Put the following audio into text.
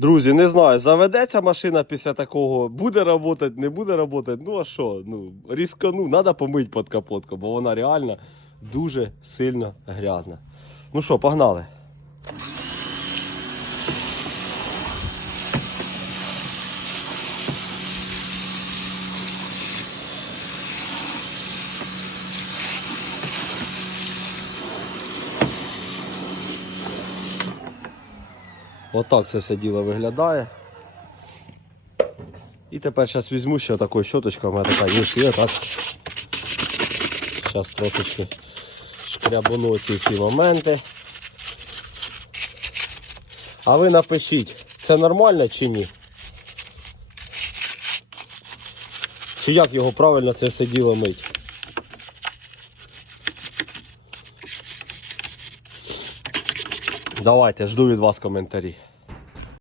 Друзі, не знаю, заведеться машина після такого, буде працювати, не буде працювати. Ну а що? Ну, різкану, треба помити під капотку, бо вона реально дуже сильно грязна. Ну що, погнали. Отак це все діло виглядає. І тепер зараз візьму ще таку щоточку, у мене така є, є так. Зараз трошечки шкрябану ці всі моменти. А ви напишіть, це нормально чи ні? Чи як його правильно це все діло мить? Давайте, жду від вас коментарі.